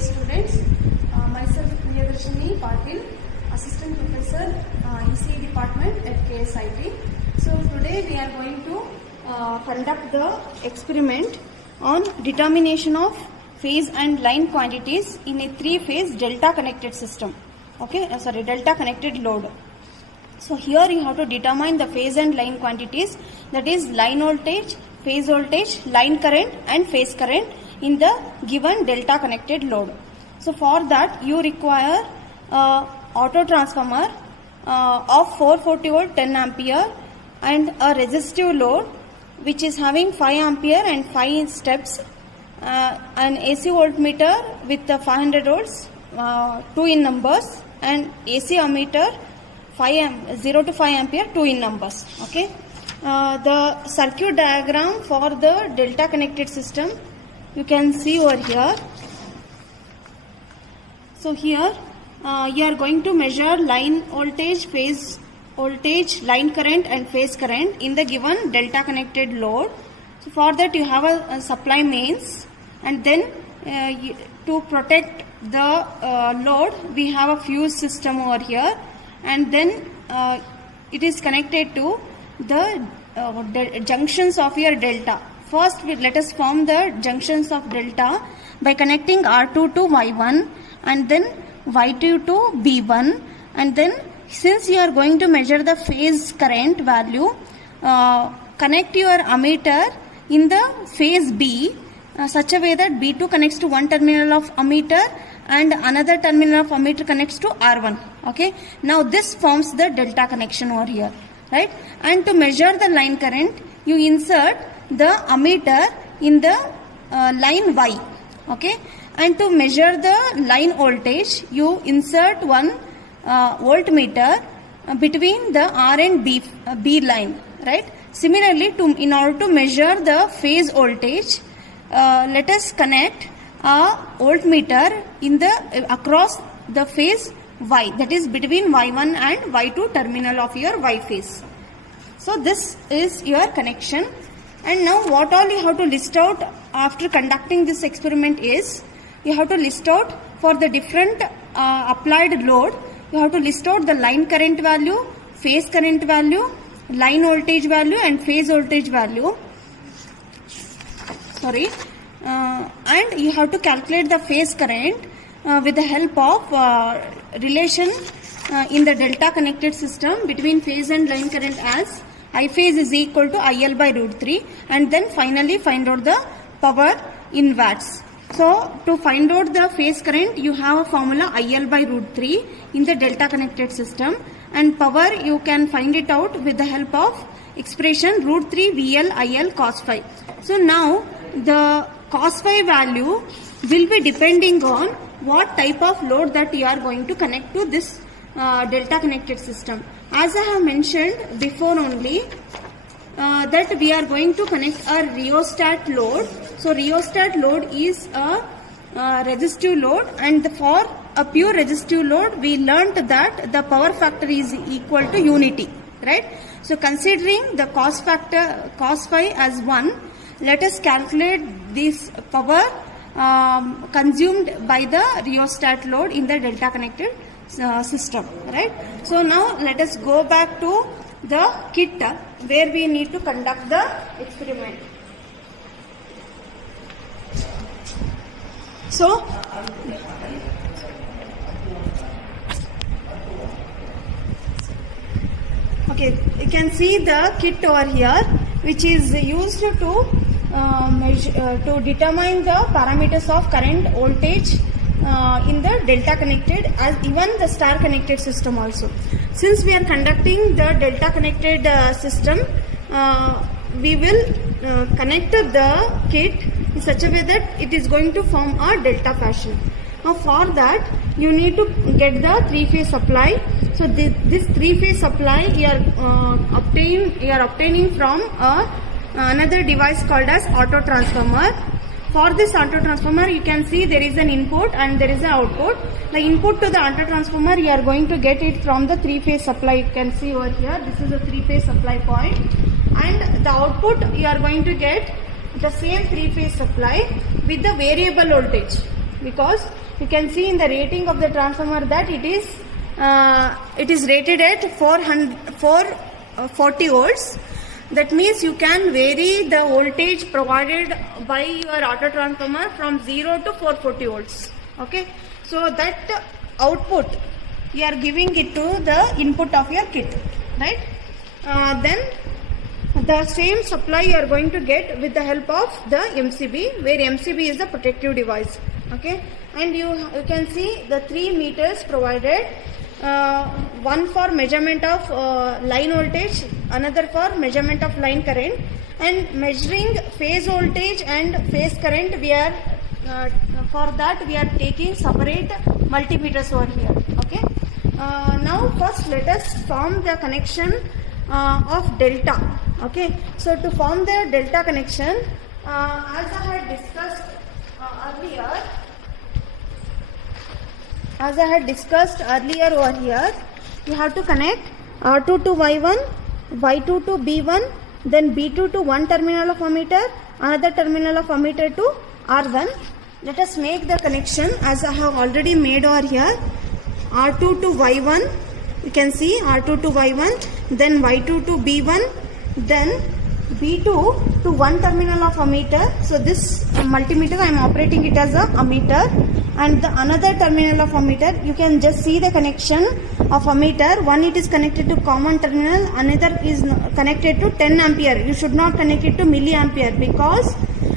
dear students. Myself Priyadarshini Patil, Assistant Professor, ECE Department at KSIT. So today we are going to conduct the experiment on determination of phase and line quantities in a three-phase delta connected system. Delta connected load. So here you have to determine the phase and line quantities, that is line voltage, phase voltage, line current and phase current in the given delta connected load. So for that you require auto transformer of 440 volt 10 ampere and a resistive load which is having 5 ampere and 5 steps, an AC voltmeter with the 500 volts, 2 in numbers, and AC ammeter 0 to 5 ampere 2 in numbers. The circuit diagram for the delta connected system you can see over here. So here you are going to measure line voltage, phase voltage, line current and phase current in the given delta connected load. So for that you have a supply mains, and then to protect the load we have a fuse system over here, and then it is connected to the junctions of your delta. First let us form the junctions of delta by connecting R2 to Y1 and then Y2 to B1, and then since you are going to measure the phase current value, connect your ammeter in the phase B such a way that B2 connects to one terminal of ammeter and another terminal of ammeter connects to R1. Now this forms the delta connection over here, right? And to measure the line current you insert the ammeter in the line Y. And to measure the line voltage you insert one voltmeter between the R and B line, right? Similarly, in order to measure the phase voltage, let us connect a voltmeter in the across the phase Y, that is between Y1 and Y2 terminal of your Y phase. So this is your connection. And now what all you have to list out after conducting this experiment is, you have to list out for the different applied load, you have to list out the line current value, phase current value, line voltage value and phase voltage value. And you have to calculate the phase current with the help of relation in the delta connected system between phase and line current as I phase is equal to IL by root 3, and then finally find out the power in watts. So to find out the phase current you have a formula IL by root 3 in the delta connected system, and power you can find it out with the help of expression root 3 VL IL cos phi. So now the cos phi value will be depending on what type of load that you are going to connect to this delta connected system. As I have mentioned before only, that we are going to connect a rheostat load. So rheostat load is a resistive load, and for a pure resistive load we learnt that the power factor is equal to unity, right? So considering the cos phi as 1, let us calculate this power consumed by the rheostat load in the delta connected system, right? So now let us go back to the kit where we need to conduct the experiment. So you can see the kit over here which is used to to determine the parameters of current, voltage in the delta connected as even the star connected system also. Since we are conducting the delta connected system, we will connect the kit in such a way that it is going to form a delta fashion. Now for that you need to get the three-phase supply. So this three-phase supply you are obtaining from another device called as auto transformer. For this auto transformer you can see there is an input and there is an output. The input to the auto transformer you are going to get it from the three-phase supply. You can see over here this is a three-phase supply point, and the output you are going to get the same three-phase supply with the variable voltage, because you can see in the rating of the transformer that it is rated at 440 volts. That means you can vary the voltage provided by your auto transformer from 0 to 440 volts. Okay, so that output you are giving it to the input of your kit, right? Then the same supply you are going to get with the help of the MCB, where MCB is the protective device. Okay, and you can see the 3 meters provided, one for measurement of line voltage, another for measurement of line current, and measuring phase voltage and phase current. We are for that we are taking separate multimeters over here. Okay, now first let us form the connection of delta. Okay, so to form the delta connection, as I had discussed earlier over here, you have to connect R2 to Y1, Y2 to B1, then B2 to one terminal of ammeter, another terminal of ammeter to R1. Let us make the connection as I have already made over here. R2 to Y1, you can see R2 to Y1, then Y2 to B1, then B2 to one terminal of ammeter. So this multimeter I am operating it as a ammeter, and the another terminal of ammeter, you can just see the connection of ammeter. One it is connected to common terminal, another is connected to 10 ampere. You should not connect it to milliampere, because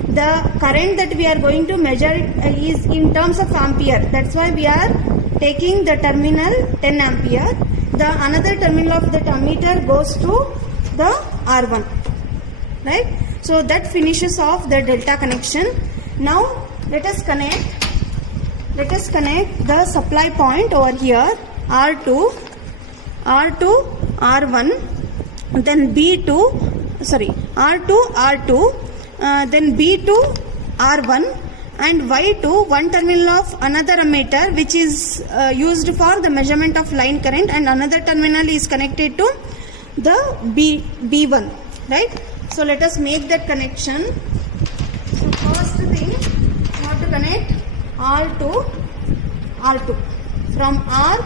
the current that we are going to measure is in terms of ampere. That's why we are taking the terminal 10 ampere. The another terminal of that ammeter goes to the R1, right? So that finishes off the delta connection. Now let us connect the supply point over here, R2, R1, then R2, R2, then B2, R1, and Y2, one terminal of another ammeter which is used for the measurement of line current, and another terminal is connected to the B1, right? So let us make that connection. So first thing, you have to connect R to R2, from R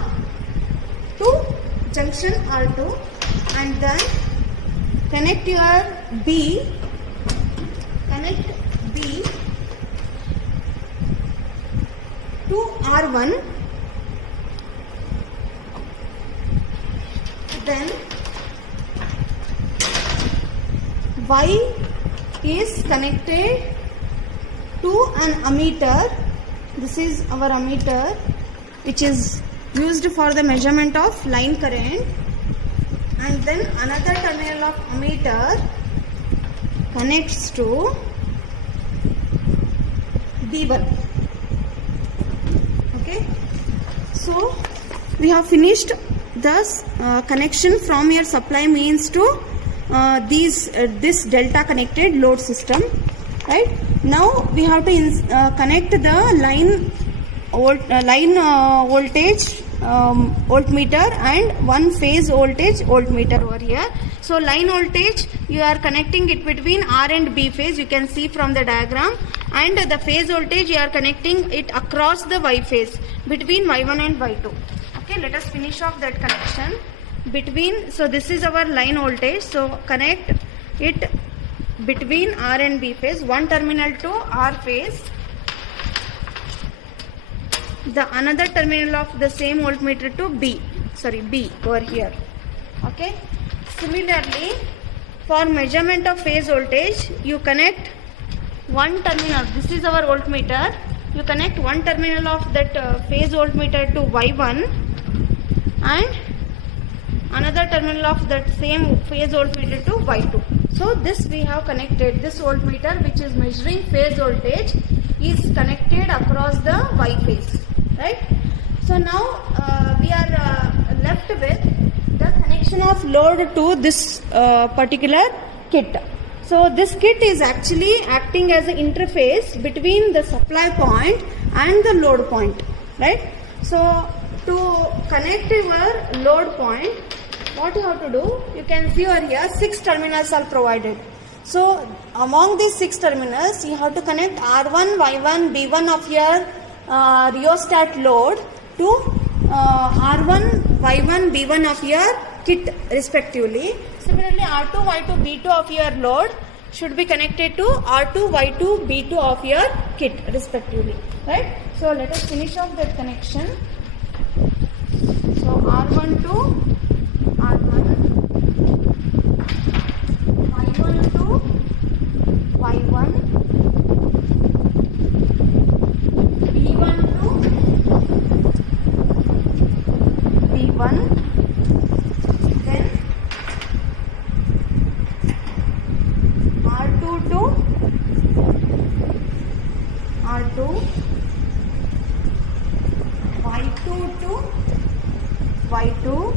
to junction R2, and then connect your B to R1, then Y is connected to an ammeter. This is our ammeter which is used for the measurement of line current, and then another terminal of ammeter connects to B1. Okay, so we have finished the connection from your supply mains to this delta connected load system, right? Now we have to connect the line voltage voltmeter and one phase voltage voltmeter over here. So line voltage you are connecting it between R and B phase, you can see from the diagram, and the phase voltage you are connecting it across the Y phase between Y1 and Y2. Okay, let us finish off that connection between. So this is our line voltage, so connect it between R and B phase, one terminal to R phase, the another terminal of the same voltmeter to B over here. Okay, similarly for measurement of phase voltage, you connect one terminal, this is our voltmeter, you connect one terminal of that phase voltmeter to Y1 and another terminal of that same phase voltmeter to Y2. So this we have connected, this voltmeter which is measuring phase voltage is connected across the Y phase, right? So now we are left with the connection of load to this particular kit. So this kit is actually acting as an interface between the supply point and the load point, right? So to connect your load point, what you have to do, you can see over here 6 terminals are provided. So among these 6 terminals, you have to connect R1, Y1, B1 of your rheostat load to R1, Y1, B1 of your kit respectively. Similarly, R2, Y2, B2 of your load should be connected to R2, Y2, B2 of your kit respectively. Right? So let us finish off that connection. So R1 to R1, Y1 to Y1, B1 to B1, then R2 to R2, Y2 to Y2,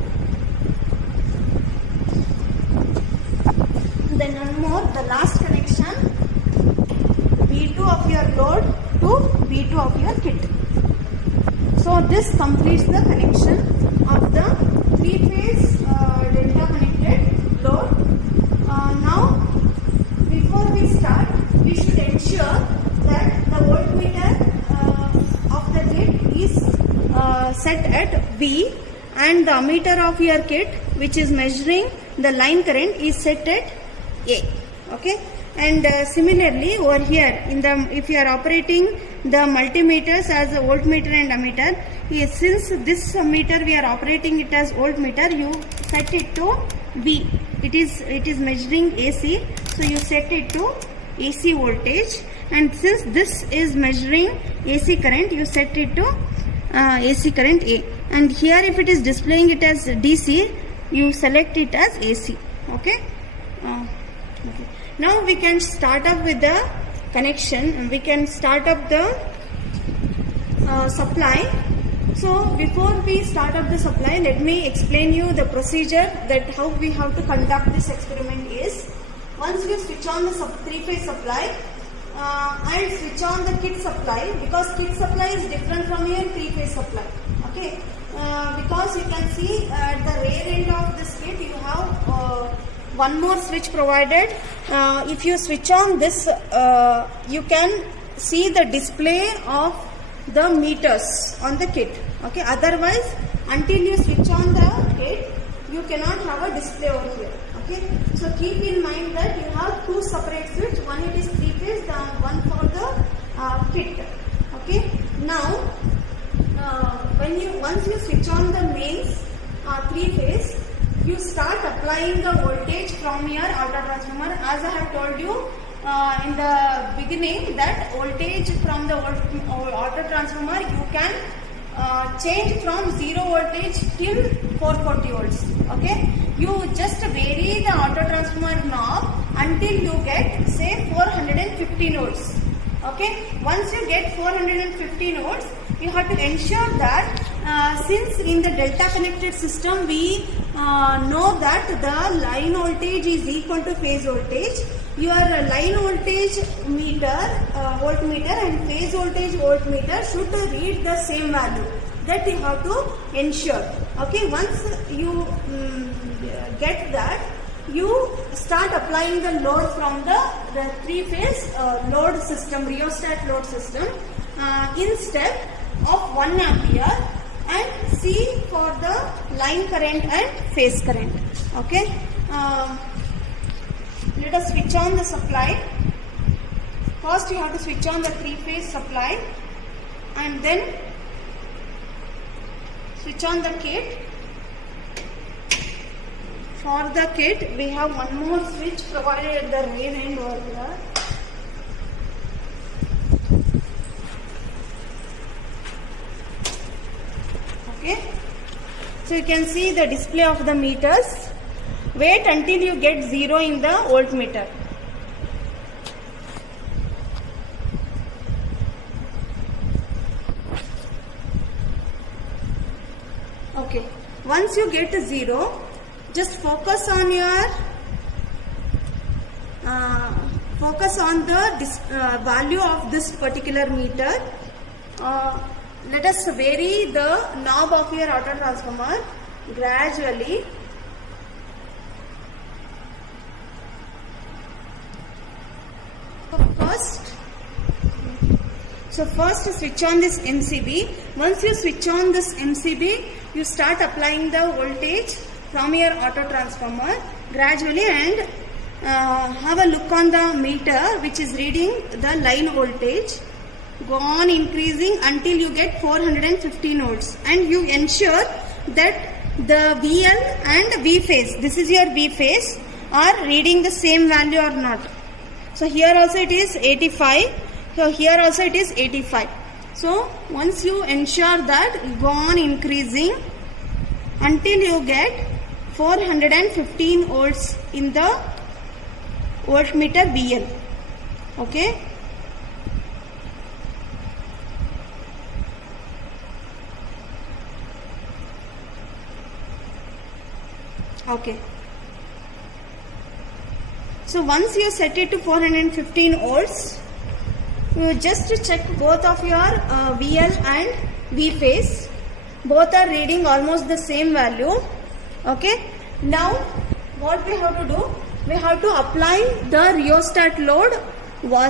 then one more, the last connection, B2 of your load to B2 of your kit. So this completes the connection of the three-phase delta connected load. Now, before we start, we should ensure that the voltmeter of the kit is set at V, and the ammeter of your kit, which is measuring the line current, is set at A. Okay, and similarly over here, if you are operating the multimeters as a voltmeter and ammeter, since this meter we are operating it as voltmeter, you set it to V. It is measuring AC, so you set it to AC voltage, and since this is measuring AC current, you set it to AC current A. And here if it is displaying it as DC, you select it as AC. Okay. Okay. Now we can start up with the connection. We can start up the supply. So before we start up the supply, let me explain you the procedure that how we have to conduct this experiment is. Once you switch on the three-phase supply and switch on the kit supply, because kit supply is different from your three-phase supply. Okay, because you can see at the rear end of this kit you have one more switch provided. If you switch on this, you can see the display of the meters on the kit. Okay, otherwise until you switch on the kit, you cannot have a display over here. Okay, so keep in mind that you have two separate switches. One it is three-phase, the one for the kit. Okay, now once you switch on the mains three-phase, you start applying the voltage from your auto transformer. As I have told you in the beginning, that voltage from the auto transformer you can change from 0 voltage till 440 volts. Okay, you just vary the auto transformer knob until you get say 415 volts. Okay, once you get 415 volts, you have to ensure that since in the delta connected system we know that the line voltage is equal to phase voltage, your line voltage meter voltmeter and phase voltage voltmeter should read the same value. That you have to ensure. Okay, once you get that, you start applying the load from the three-phase load system, rheostat load system in step of 1 ampere, and C for the line current and phase current. Okay, let us switch on the supply. First you have to switch on the three-phase supply and then switch on the kit. For the kit, we have one more switch provided at the rear end over here. Okay, so you can see the display of the meters. Wait until you get 0 in the voltmeter. Okay, once you get to 0, just focus on your the value of this particular meter. Let us vary the knob of your auto transformer gradually. So first switch on this MCB. Once you switch on this MCB, you start applying the voltage from your auto transformer gradually, and have a look on the meter which is reading the line voltage. Go on increasing until you get 415 volts, and you ensure that the VL and V phase, this is your V phase, are reading the same value or not. So here also it is 85, so here also it is 85. So once you ensure that, you go on increasing until you get 415 volts in the voltmeter VL. Okay. Okay. So once you set it to 415 volts, you just check both of your VL and V phase. Both are reading almost the same value. Okay. Now what we have to do? We have to apply the rheostat load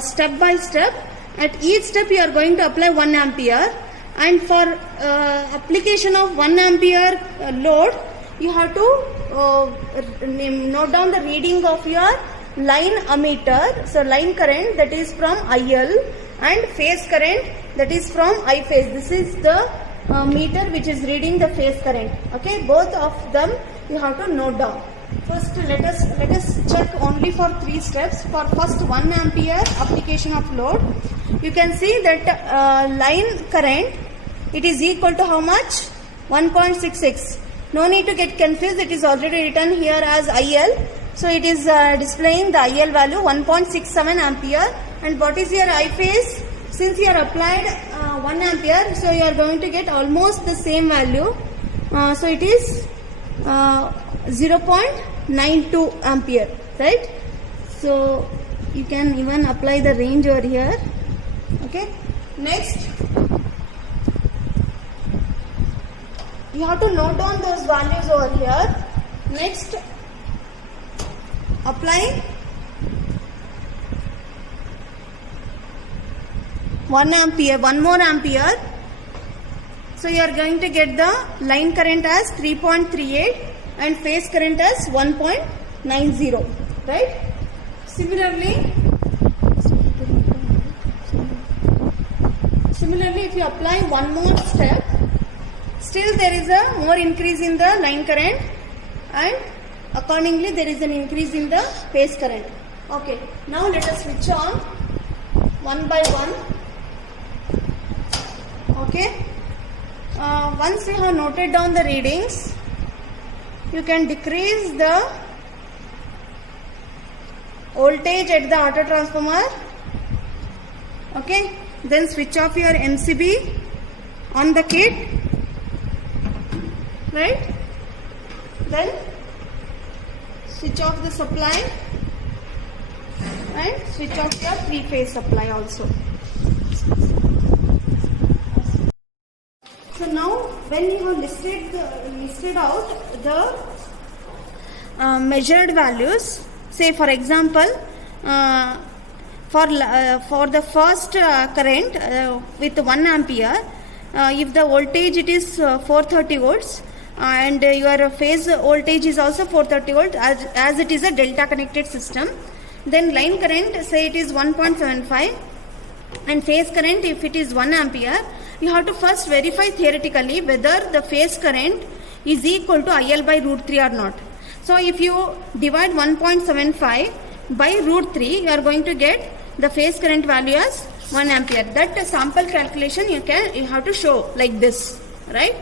step by step. At each step you are going to apply 1 ampere, and for application of 1 ampere load, you have to note down the reading of your line ammeter. So line current, that is from IL, and phase current, that is from I phase. This is the meter which is reading the phase current. Okay, both of them you have to note down. First let us check only for 3 steps. For first 1 ampere application of load, you can see that line current, it is equal to how much? 1.66. No need to get confused, it is already written here as IL. So it is displaying the IL value 1.67 ampere. And what is your I phase? Since you are applied 1 ampere, so you are going to get almost the same value. So it is 0.92 ampere, right? So you can even apply the range over here. Okay. Next, you have to note down those values over here. Next, apply 1 ampere, 1 more ampere. So you are going to get the line current as 3.38 and phase current as 1.90, right? Similarly, if you apply 1 more step, still there is a more increase in the line current, and accordingly there is an increase in the phase current. Okay, now let us switch on one by one. Okay, once you have noted down the readings, you can decrease the voltage at the auto transformer. Okay, then switch off your MCB on the kit, right? Then switch off the supply and switch off your 3-phase supply also. So now when you have listed out the measured values, say for example for the first current with 1 ampere, if the voltage it is 430 volts and your phase voltage is also 430 volts, as it is a delta connected system, then line current, say it is 1.75, and phase current if it is 1 ampere, you have to first verify theoretically whether the phase current is equal to IL by root 3 or not. So if you divide 1.75 by root 3, you are going to get the phase current value as 1 ampere. That sample calculation you have to show like this, right?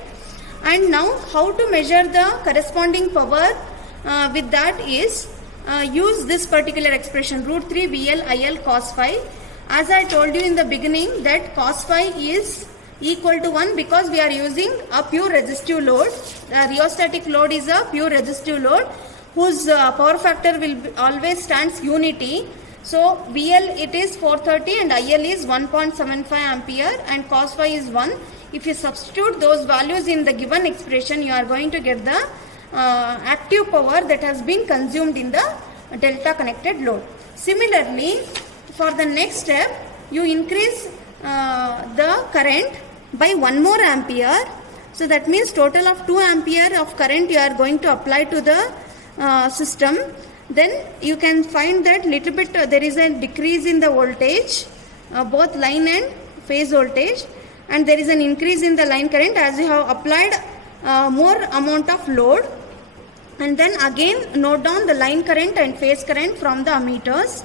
And now how to measure the corresponding power with that is use this particular expression, root 3 VL IL cos phi. As I told you in the beginning that cos phi is equal to 1 because we are using a pure resistive load. Rheostatic load is a pure resistive load whose power factor will always stands unity. So VL it is 430 and IL is 1.75 ampere and cos phi is 1. If you substitute those values in the given expression, you are going to get the active power that has been consumed in the delta connected load. Similarly, for the next step, you increase the current by 1 more ampere. So that means total of 2 ampere of current you are going to apply to the system. Then you can find that little bit there is a decrease in the voltage, both line and phase voltage, and there is an increase in the line current as you have applied more amount of load. And then again note down the line current and phase current from the ammeters.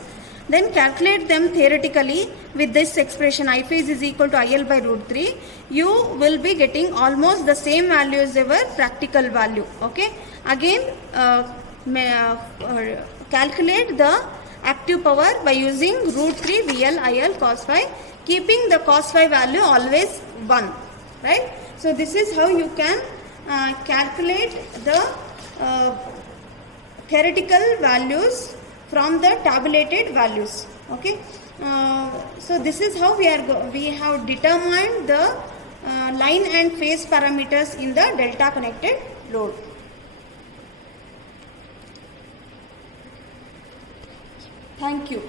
Then calculate them theoretically with this expression I phase is equal to IL by root 3. You will be getting almost the same value as your practical value. Okay. Again calculate the active power by using root 3 VL IL cos phi, keeping the cos phi value always 1. Right. So this is how you can calculate the theoretical values from the tabulated values. Okay. So this is how we have determined the line and phase parameters in the delta connected load. Thank you.